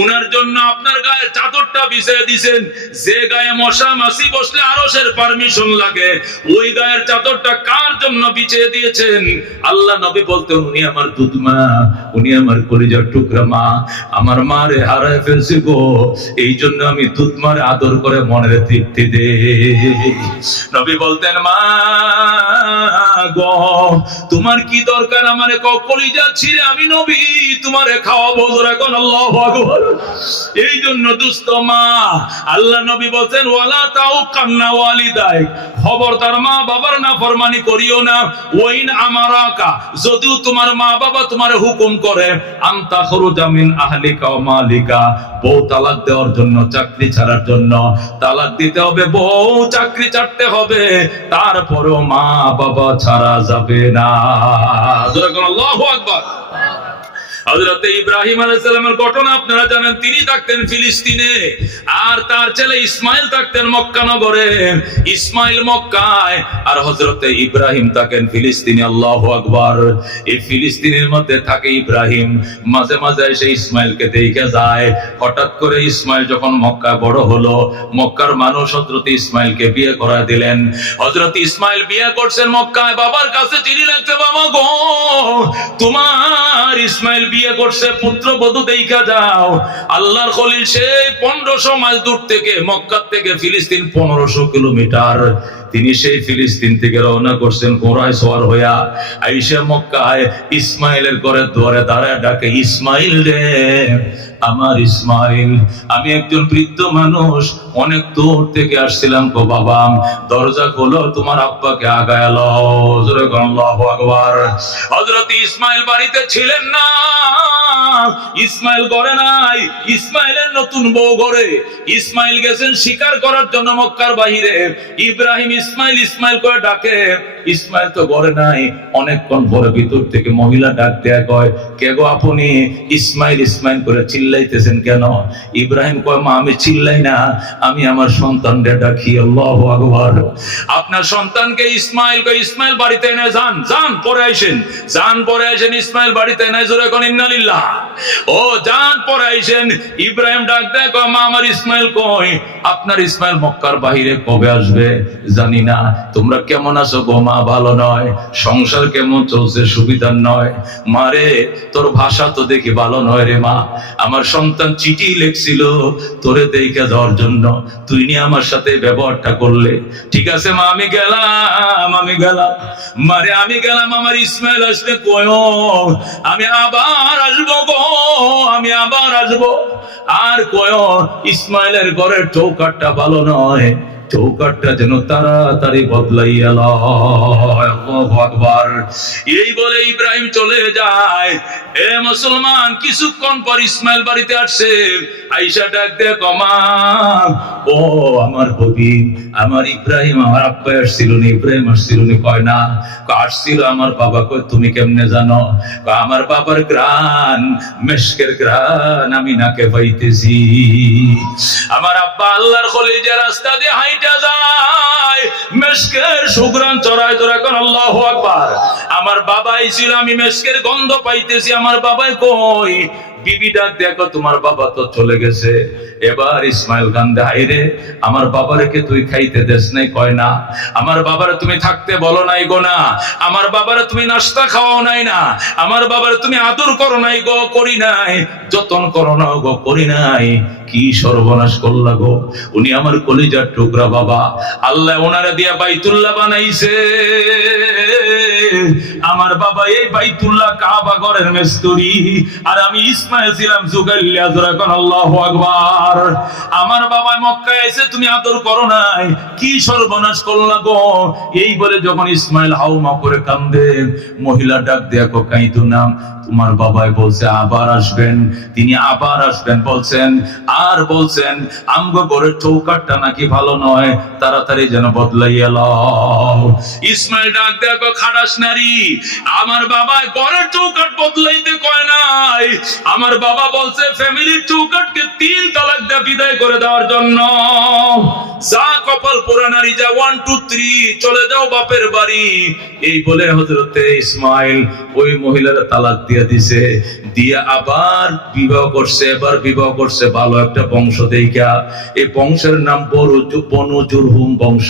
উনার জন্য আপনার গায়ের চাদরটা পিছায় দিবেন। যে গায়ে মশা মাছি বসলে আরশের পারমিশন লাগে, ওই গায়ের চাদরটা কার জন্য বিছিয়ে দিয়েছেন? আল্লাহ নবী বলতেন, উনি আমার দুধ মা, উনি আমার কলিজার টুকরা মা, আমার মা রে হারায় ফেলছি গো, এই জন্য আমি দুধ মারে আদর করে মনের তৃপ্তি দে। নবী বলতেন, মা গো তোমার কি দরকার আমারে কলিজা ছিঁড়ে আমি নবী তোমারে খাওয়াবো, জোরে কোন আল্লাহু আকবার। এই জন্য দুস্থ মা, আল্লাহ নবী বলতেন, ওয়ালা তাউকান্না ওয়ালিদাইক, খবরদার মা বাবার নাফরমানি করিও না। ওয়াইন আমারাকা, যদিও তোমার মা বাবা তোমার হুকুম করে, আনতা খরুজা মিন আহলিকা ওয়া মালিকা, বউ তালাক দেওয়ার জন্য, চাকরি ছাড়ার জন্য, তালাক দিতে হবে, বউ চাকরি ছাড়তে হবে, তারপরেও মা বাবা ছাড়া যাবে না। আল্লাহু আকবার। হযরত ইব্রাহিম আলাইহিস সালামের ঘটনা আপনারা জানেন। তিনি থাকতেন ফিলিস্তিনে, আর তার ছেলে ইসমাইল থাকতেন মক্কা নগরে। ইসমাইল মক্কায় আর হযরত ইব্রাহিম থাকেন ফিলিস্তিনে। আল্লাহু আকবার। এই ফিলিস্তিনের মধ্যে থাকে ইব্রাহিম, মাঝে মাঝে এসে ইসমাইলকে দেখে যায়। হঠাৎ করে ইসমাইল যখন মক্কায় বড় হলো, মক্কার মানুষ হযরত ইসমাইলকে বিয়ে করায় দিলেন। হযরত ইসমাইল বিয়ে করছেন মক্কায়, বাবার কাছে চিঠি লিখতে, বাবা গো তোমার ইসমাইল বিয়ে করছে, পুত্রবধূ দেখা যাও। আল্লাহর খলিল সেই 1500 মাইল দূর থেকে, মক্কা থেকে ফিলিস্তিন 1500 কিলোমিটার, তিনি সেই ফিলিস্তিন থেকে রওনা করছেন ঘোড়ায় সওয়ার হইয়া। আইসা মক্কায় ইসমাইলের ঘরের দুয়ারে দাঁড়ায় ডাকে, ইসমাইল রে আমার ইসমাইল, আমি একজন বৃদ্ধ মানুষ, অনেক দূর থেকে আসছিলাম গো বাবা, দরজা খোলো, তোমার আব্বাকে আগায় লও। জোরে বলো আল্লাহু আকবার। হযরত ইসমাইল বাড়িতে ছিলেন না, ইসমাইল ঘরে নাই, ইসমাইলের নতুন বউ ঘরে। ইসমাইল গেছেন শিকার করার জন্য মক্কার বাহিরে। ইব্রাহিম ইসমাইল ইসমাইল করে ডাকে, ইসমাইল তো ঘরে নাই। অনেকক্ষণ পরে ভিতর থেকে মহিলা ডাক দেয়া কয়, কে গো আপনি? ইসমাইল ইসমাইল করে চিল্লাইতেছেন কেন? ইব্রাহিম কয়, মা আমি চিল্লাই না, আমি আমার সন্তানকে ডাকি। আল্লাহু আকবার। আপনার সন্তানকে ইসমাইল কয়, ইসমাইল বাড়িতে এনে যান, যান পরে আইসেন, যান পরে আইসেন। ইসমাইল বাড়িতে নাই, জোরে কোন ইন্নালিল্লাহ। ও যান পরে আইসেন। ইব্রাহিম ডাক দেয়, কয় মা আমার ইসমাইল কই? আপনার ইসমাইল মক্কার বাহিরে কবে আসবে জানি না। তোমরা কেমন আছো গো মা? ভালো নয়। সংসার কেমন চলছে? সুবিধার নয়। মারে তোর ভাষা তো দেখি ভালো নয় রে মা। আমার সন্তান চিঠি লিখছিল তোরে দেখে যাওয়ার জন্য, তুই নিয়ে আমার সাথে ব্যবহারটা করলে। ঠিক আছে মা, আমি গেলাম, আমি গেলাম। মারে আমি গেলাম, আমার ইসমাইল আসলে কয় আমি আবার আসবো গো, আমি আবার আসবো। আর কয় ইসমাইলের ঘরের চৌকাটটা ভালো নয়, চৌকাটটা যেন তাড়াতাড়ি বদলাইয়া লয়। আল্লাহু আকবার। এই বলে ইব্রাহিম চলে যায়। এ মুসলমান, কিছুক্ষণ পর ইসমাইল বাড়িতে আসছে। আয়েশা ডাক দেয়, কমা ও আমার ববি, আমার ইব্রাহিম, আমার আব্বা আসছিল না। ইব্রাহিম আসছিল না? কয় না। আসছিল আমার বাবা। কয় তুমি কেমনে জানো? আমার বাবার গ্রান, মেশকের গ্রান আমি নাকে পাইতেছি। আমার আব্বা আল্লাহর খলিলের রাস্তা দিয়ে হাইটা যায়, মেশকের সুগ্রান চড়ায়, জোরে কোন আল্লাহু আকবার। আমার বাবাই ছিল, আমি মেশকের গন্ধ পাইতেছি, আমার বাবাই কই? বিবি ডাক দেখো, তোমার বাবা তো চলে গেছে। এবার ইসমাইল কান্দে, হাইরে আমার বাবারকে তুই খাইতে দেস নাই? কয় না। আমার বাবারে তুমি থাকতে বলো নাই গো? না। আমার বাবারে তুমি নাস্তা খাওয়াও নাই? না। আমার বাবারে তুমি আদর করো নাই গো? করি নাই। যতন করো না গো? করি নাই। কি সর্বনাশ করলা গো? উনি আমার কলিজার টুকরা বাবা, আল্লাহ ওনারে দিয়া বাইতুল্লাহ বানাইছে। আমার বাবা এই বাইতুল্লাহ কাবা ঘরের মিস্ত্রি, আর আমি ইসমাইল ছিলাম জুগাইলিয়া। যখন আল্লাহু আকবার। আমার বাবা মক্কায় এসে তুমি আদর করো নাই, কি সর্বনাশ করলা গো? এই বলে যখন ইসমাইল হাউমা করে কান্দে, মহিলা ডাক দেয়া কো, কাইতো না। তোমার বাবাই বলছে আবার আসবেন, তিনি আবার আসবেন বলছেন, আর বলছেন আমগো ঘরের চৌকাটটা নাকি ভালো নয়, তাড়াতাড়ি যেন বদলাইয়া লও। ইসমাইল ডাক দেখো, খাড়াস নারী, আমার বাবা ঘরের চৌকাট বদলাইতে কয় নাই। আমার বাবা বলছে ফ্যামিলির চৌকাটকে 3 তালাক দিয়ে বিদায় করে দেওয়ার জন্য। যা কপাল পোড়া নারী, যা 1 2 3 চলে যাও বাপের বাড়ি। এই বলে হযরতে ইসমাইল ওই মহিলার তালাক দিয়ে দিছে, দিয়ে আবার বিবাহ করছে। এবার বিবাহ করছে ভালো একটা বংশ দেইখা। এই বংশের নাম বনু জুরহুম বংশ।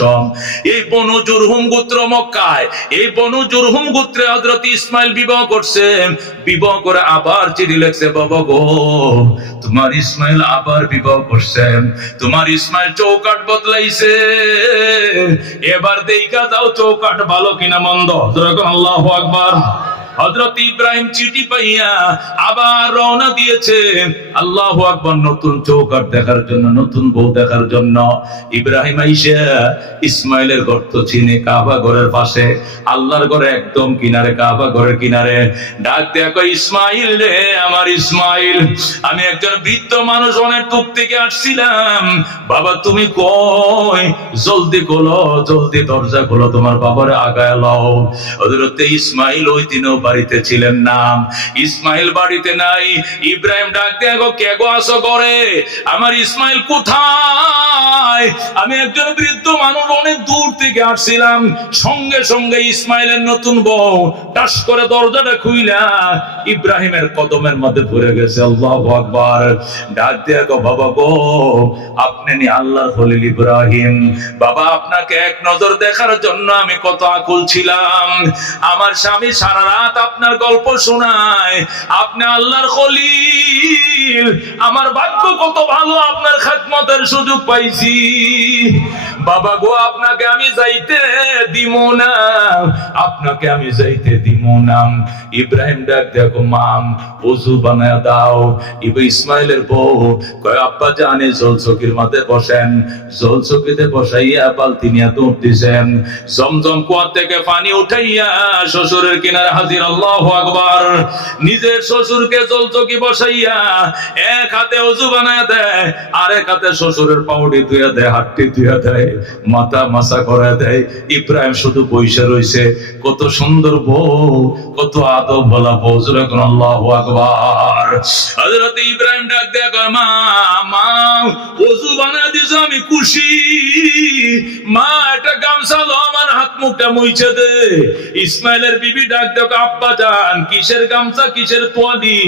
এই বনু জুরহুম গোত্র মক্কায়, এই বনু জুরহুম গোত্রে হযরত ইসমাইল বিবাহ করছে। বিবাহ করে আবার চিঠি লিখছে, বাবা গো তোমার ইসমাইল আবার বিবাহ করছে, তোমার ইসমাইল চৌকাট বদলাইছে, এবার দেইখা যাও চৌকাট ভালো কিনা মন্দ। আল্লাহু আকবার। হযরত ইব্রাহিম চিঠি পাইয়া আবার রওনা দিয়েছে, আল্লাহু আকবার, নতুন চৌকাট দেখার জন্য, নতুন বউ দেখার জন্য। ইব্রাহিম আইসা ইসমাইলের গর্ত চিনে কাবা ঘরের পাশে, আল্লাহর ঘরে একদম কিনারে, কাবা ঘরের কিনারে ডাক দেখো, ইসমাইল রে আমার ইসমাইল, আমি একজন বৃদ্ধ মানুষ, অনেক দূর থেকে আসছিলাম, বাবা তুমি কই? জলদি খোলো, জলদি দরজা খোলো, তোমার বাবারে আগায় লও। হযরত ইসমাইল ওই দিনও বাড়িতে ছিলেন না। ইসমাইল বাড়িতে নাই। ইব্রাহিম ডাক দেখো, কে গো আসো ঘরে? আমার ইসমাইল কোথায়? আমি একজন বৃদ্ধ মানুষ, অনেক দূর থেকে আসছিলাম। সঙ্গে সঙ্গে ইসমাইলের নতুন বউ টাস করে দরজাটা খুইলা ইব্রাহিমের কদমের মধ্যে পড়ে গেছে। আল্লাহু আকবার। ডাক দেখো, বাবা গো আপনি নি আল্লাহর খলিল ইব্রাহিম? বাবা আপনাকে এক নজর দেখার জন্য আমি কত আকুল ছিলাম। আমার স্বামী সারা রাত আপনার গল্প শোনায়, আপনি আল্লাহর খলিল, আমার ভাগ্য কত ভালো, আপনার খেদমতের সুযোগ পাইছি। বাবা গো আপনাকে আমি যাইতে দিব না, আপনাকে আমি যাইতে দিব না। ইব্রাহিম ডাক দেখো, মাম ওযু বানায় দাও। ইসমাইলের বউ কয়, আব্বা জানে জলচকির মাঝে বসেন। জলচকিতে বসাইয়া বালতি নিয়ে দুধ দিছেন, জমজম কুয়া থেকে পানি উঠাইয়া শ্বশুরের কিনারে হাজির। আল্লাহু আকবার। নিজের শ্বশুরকে জলচকি বসাইয়া এক হাতে ওযু বানায় দেয়, আরেক হাতে শ্বশুরের পাউডি ধুইয়া দেয়, হাতটি ধুইয়া দেয়, মাথা মাসা করে দেয়। ইব্রাহিম শুধু বইসা রইছে। কত সুন্দর বউ, কত আদব বলা বউ। যখন আল্লাহু আকবার। হযরত ইব্রাহিম ডাক দেয়া কয়, মা মা ওযু বানায় দিছো, আমি খুশি। মা একটা গামছা লো, আমার হাত মুখটা মুইছে দে। ইসমাইলের বিবি ডাক দেয়া, আব্বা জান কিসের গামছা, কিসের তোয়ালি?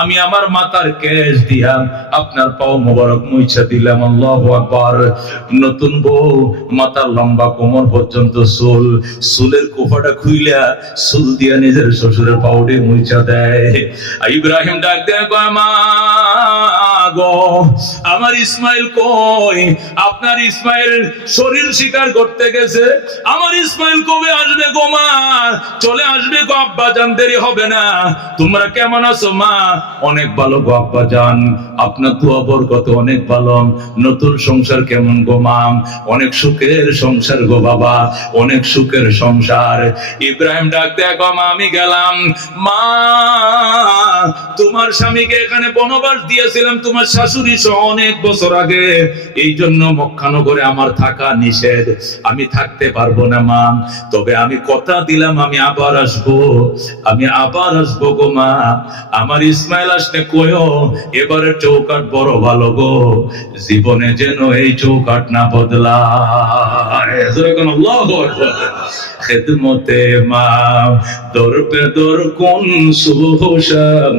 আমি আমার মাথার কেশ দিয়া আপনার পাও মোবারক মুইছে দিলাম। আল্লাহু আকবার। নতুন বউ মাথার লম্বা কোমর পর্যন্ত চুল, চুলের কোফাটা খুইলা চুল দিয়া নিজের শ্বশুরের পাউডি মুইছা দেয়। ইব্রাহিম ডাক দেয়া কয়, মা গো আমার ইসমাইল কই? আপনার ইসমাইল শরীর শিকার করতে গেছে, আমার ইসমাইল কবে আসবে গো মা? চলে আসবে গো আব্বা জান, দেরি হবে না। তোমরা কেমন আছো মা? অনেক ভালো গো আব্বা জান, আপনার দোয়া বরকত অনেক ভালো। নতুন সংসার কেমন গো মা? অনেক সুখের সংসার গো বাবা, অনেক সুখের সংসার। ইব্রাহিম ডাক দেয়া কয়, মা আমি গেলাম। মা তোমার স্বামীকে এখানে বনবাস দিয়েছিলাম তোমার শাশুড়ি সহ অনেক বছর আগে, এই জন্য মক্কানগরে আমার থাকা নিষেধ, আমি থাকতে পারবো না মা, তবে আমি কথা দিলাম আমি আবার আসবো, আমি আবার আসবো গো মা। আমার ইসমাইল আসলে কয়ো এবারে চৌকাট বড় ভালো গো, জীবনে যেন এই চৌকাট না বদলায়। আল্লাহু আকবার। খেদমতে মা দর পে দর কোন সুহুশম,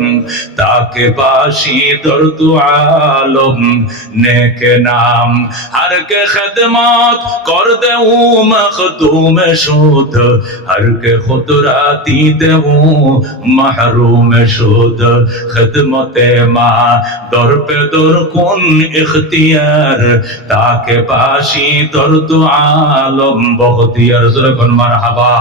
তাকে বাসি দর দু আলম নেকে নাম, हर के खदमत कर देऊं मखदूम शुद, हर के खुद राती देऊं महरूम शुद। खदमते मा दर पे दर कुन इख्तियार, ताके बाशी दर दु आलम बख्तियार। ज़रकन मरहबा।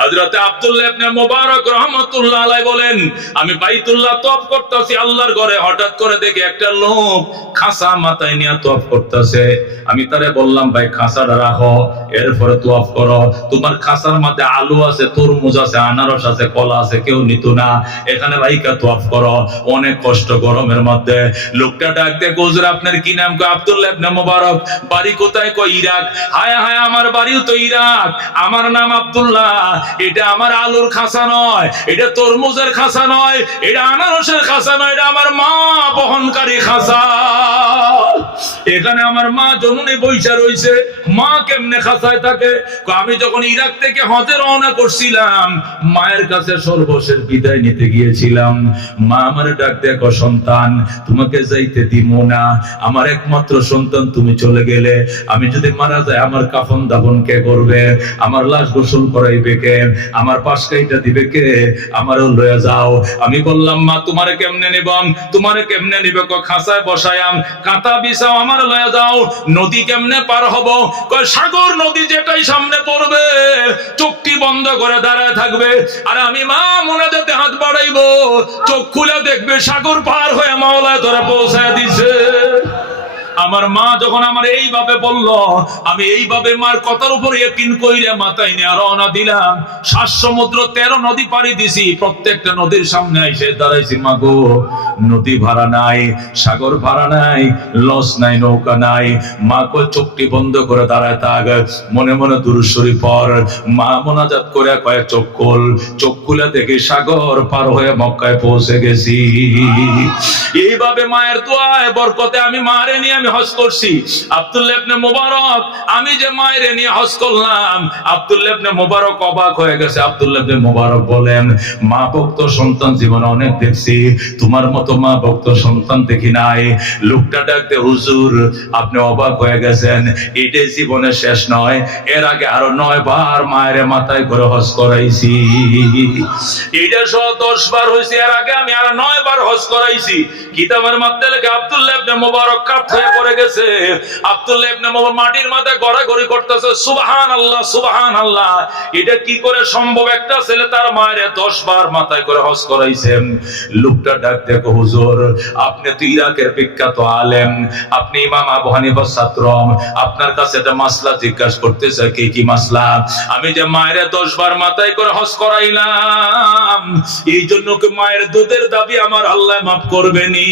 হযরত আব্দুল্লাহ ইবনে মুবারক রাহমাতুল্লাহ আলাইহি বলেন, আমি বাইতুল্লাহ তওয়াফ করতেছি আল্লাহর ঘরে, হঠাৎ করে দেখি একটা লোক খাসা মাথায় নিয়ে তওয়াফ করতেছে। আমি তারে বললাম, ভাই খাসাটা রাখো, এরপরে তওয়াফ করো, তোমার খাসার মধ্যে আলু আছে, তরমুজ আছে, আনারস আছে, কলা আছে, কেউ নিত না, এখানে রাইকা তওয়াফ করো, অনেক কষ্ট গরমের মধ্যে। লোকটা ডাক দিয়ে, হুজুর আপনার কি নাম? কয় আব্দুল্লাহ ইবনে মুবারক। বাড়ি কোথায়? কয় ইরাক। হায় হায়, আমার বাড়িও তো ইরাক, আমার নাম আব্দুল্লাহ। এটা আমার আলুর খাসা নয়, এটা তরমুজের খাসা নয়, এটা আনারসের খাসা নয়, এটা আমার মা বহনকারী খাসা। এখানে আমার মা জননী বৈশা রইছে, মা কেমনে খাসায় থাকে? আমি যখন ইরাক থেকে হজে রওনা করছিলাম, মায়ের কাছে সর্বশেষ বিদায় নিতে গিয়েছিলাম, মা আমার ডাক দেখো, সন্তান তোমাকে যাইতে দিব না, আমার একমাত্র সন্তান তুমি চলে গেলে, আমি যদি মারা যাই আমার কাফন দাফন কে করবে? আমার লাশ গোসল করাইবে কে? আমার পাশ কাইটা দিবে কে? আমারও লয়ে যাও। আমি বললাম, মা তোমারে কেমনে নিবাম? তোমারে কেমনে নিবে? খাসায় বসায়াম, কাঁথা বিছাও, আমার লয়ে যাও। নদী কেমনে পার হব? কয় সাগর নদী যেটাই সামনে পড়বে চোখটি বন্ধ করে দাঁড়ায় থাকবে, আর আমি মা মোনাজাতে হাত বাড়াইবো, চোখ খুলে দেখবে সাগর পার হয়ে মাওলায় ধরে পৌঁছায় দিছে। আমার মা যখন আমার এইভাবে বলল, আমি এইভাবে মার কথার উপর ইয়াকিন কইরা মাথায় নিয়ে রওনা দিলাম। 7 সমুদ্র 13 নদী পাড়ি দিছি, প্রত্যেকটা নদীর সামনে এসে দাঁড়াইছি, মা গো নদী ভাড়া নাই, সাগর ভাড়া নাই, লস নাই, নৌকা নাই। মা কই চোখটি বন্ধ করে দাঁড়ায় থাক, মনে মনে দুরূদ শরীফ পড়। মা মোনাজাত করে কয় চোখ খোল, চোখ খুলে দেখি সাগর পার হয়ে মক্কায় পৌঁছে গেছি। এইভাবে মায়ের দোয়ায় বরকতে আমি মারে নিয়ে আমি হজ করছি। আব্দুল্লাহ ইবনে মুবারক, আমি যে মায়ের নিয়ে হজ করলাম, আব্দুল্লাহ ইবনে মুবারক অবাক হয়ে গেছে। আব্দুল্লাহ ইবনে মুবারক বলেন, মা ভক্ত সন্তান জীবনে অনেক দেখছি, তোমার মতো মা ভক্ত সন্তান দেখি নাই। লোকটা ডাকতে, হুজুর আপনি অবাক হয়ে গেছেন, এটাই জীবনে শেষ নয়, এর আগে আরো 9 বার মায়ের মাথায় করে হজ করাইছি। এটা সহ 10 বার হয়েছে, এর আগে আমি আরো 9 বার হজ করাইছি। কিতাবের মধ্যে লেখা আব্দুল্লাহ ইবনে মুবারক কাত হয়ে পড়ে গেছে। আব্দুল্লাহ ইবনে মুবারক মাটির মাথায় গড়াগড়ি করতেছে, সুবহানাল্লাহ সুবহানাল্লাহ। এটা কি করে সম্ভব? একটা ছেলে তার মায়ের 10 বার মাথায় করে হজ করাইছেন। লোকটা ডাক দেখো, হুজুর আপনি তো ইরাকের বিখ্যাত আলেম, আপনি ইমাম আবু হানিফার ছাত্র, আপনার কাছে একটা মাসলা জিজ্ঞাসা করতেছে। কি মাসলা? আমি যে মায়ের 10 বার মাথায় করে হজ করাইলাম, এই জন্য কি মায়ের দুধের দাবি আমার আল্লাহ মাফ করবেনি?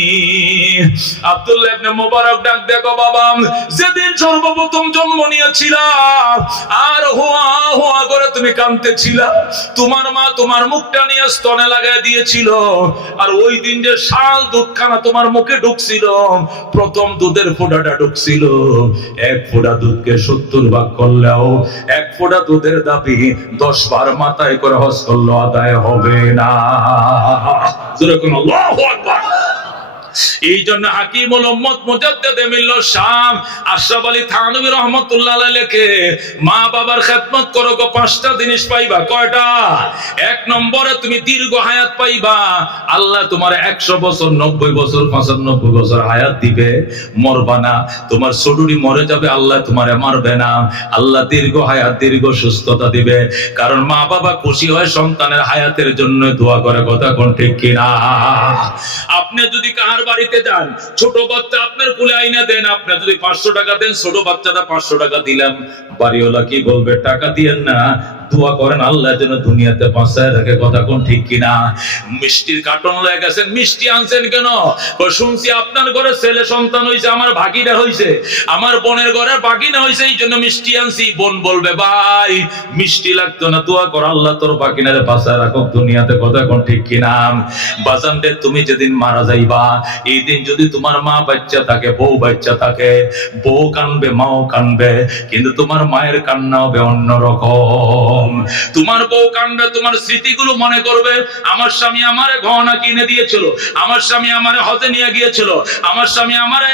আব্দুল্লাহ ইবনে মুবারক ডাক দেখো, বাবা যেদিন সর্বপ্রথম জন্ম নিয়েছিলাম আর হুয়া হুয়া করে তুমি কাঁদতেছিলা, তোমার মা তোমার মুখটা নিয়ে স্তনে লাগায় দিয়েছিল, আর ওই দিন যে শাল দুধখানা তোমার মুখে ঢুকছিল, প্রথম দুধের ফোঁটাটা ঢুকছিল, 1 ফোঁটা দুধকে 70 ভাগ করলেও 1 ফোঁটা দুধের দাবি 10 বার মাথায় করে হজ করলে আদায় হবে না। যেরকম আল্লাহু আকবার। এই জন্য হাকিমুল উম্মত মুজাদ্দিদে মিল্লাত শাম আশরাফ আলী থানভী রাহমাতুল্লাহ আলাইহি লেখে, মা বাবার খেদমত করো গো 5টা জিনিস পাইবা। কয়টা? 1 নম্বরে তুমি দীর্ঘ হায়াত পাইবা, আল্লাহ তোমার 100 বছর 90 বছর 95 বছর হায়াত দিবে, মরবা না। তোমার শরীরই মরে যাবে, আল্লাহ তোমারে মারবে না, আল্লাহ দীর্ঘ হায়াত দীর্ঘ সুস্থতা দিবে। কারণ মা বাবা খুশি হয় সন্তানের হায়াতের জন্য দোয়া করে, কথা কোন ঠিক কিনা? আপনি যদি কার বাড়িতে যান, ছোট বাচ্চা আপনার কুলে আইনা দেন, আপনি যদি 500 টাকা দেন, ছোট বাচ্চাটা 500 টাকা দিলাম, বাড়িওয়ালা কি বলবে? টাকা দিয়েন না, দোয়া করেন আল্লাহ যেন দুনিয়াতে বাঁচায় রাখে। কথা কোন ঠিক কিনা? মিষ্টির কার্টন লয়ে গেছেন, মিষ্টি আনছেন কেন? শুনছি আপনার ঘরে ছেলে সন্তান হয়েছে, আমার ভাগিনা হয়েছে, আমার বোনের ঘরে ভাগিনা হয়েছে, এই জন্য মিষ্টি আনছি। বোন বলবে ভাই মিষ্টি লাগতো না, দোয়া কর আল্লাহ তোর ভাগিনারে বাঁচায় রাখো দুনিয়াতে। কথা কোন ঠিক কিনা? বাজানদের তুমি যেদিন মারা যাইবা, এই দিন যদি তোমার মা বাচ্চা থাকে, বউ বাচ্চা থাকে, বউ কানবে, মাও কানবে, কিন্তু তোমার মায়ের কান্না হবে অন্যরকম। তোমার বউ কানবে, তোমার স্মৃতিগুলো মনে করবে, আমার স্বামী আমারে গহনা কিনে দিয়েছিল, আমার স্বামী আমারে হজে নিয়ে গিয়েছিল, আমার স্বামী আমারে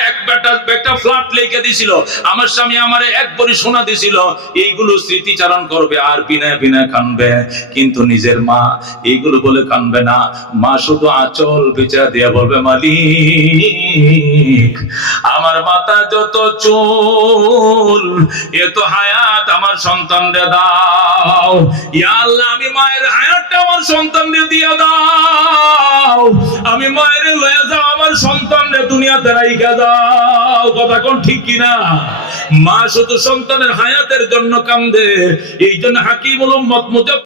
একটা ফ্ল্যাট লিখে দিয়েছিল, আমার স্বামী আমারে এক ভরি সোনা দিয়েছিল। এইগুলো স্মৃতিচারণ করবে আর বিনা বিনা কানবে। কিন্তু নিজের মা এইগুলো বলে কানবে না। মা শুধু আঁচল বিচার দিয়ে বলবে মালিক আমার মাথা যত চুল, এত হায়াত আমার সন্তানদের দাও। ইয়া আল্লাহ আমি মায়ের হায়াতটা আমার সন্তানদের দিয়ে দাও, আমি মায়ের লয়ে যাও, আমার সন্তানদের দুনিয়াতে রাইখা দাও। কথা কোন ঠিক কিনা? মা শুধু সন্তানের হায়াতের জন্য কান্দে। এই জন্য হাকিমুল উম্মত মুজাফফর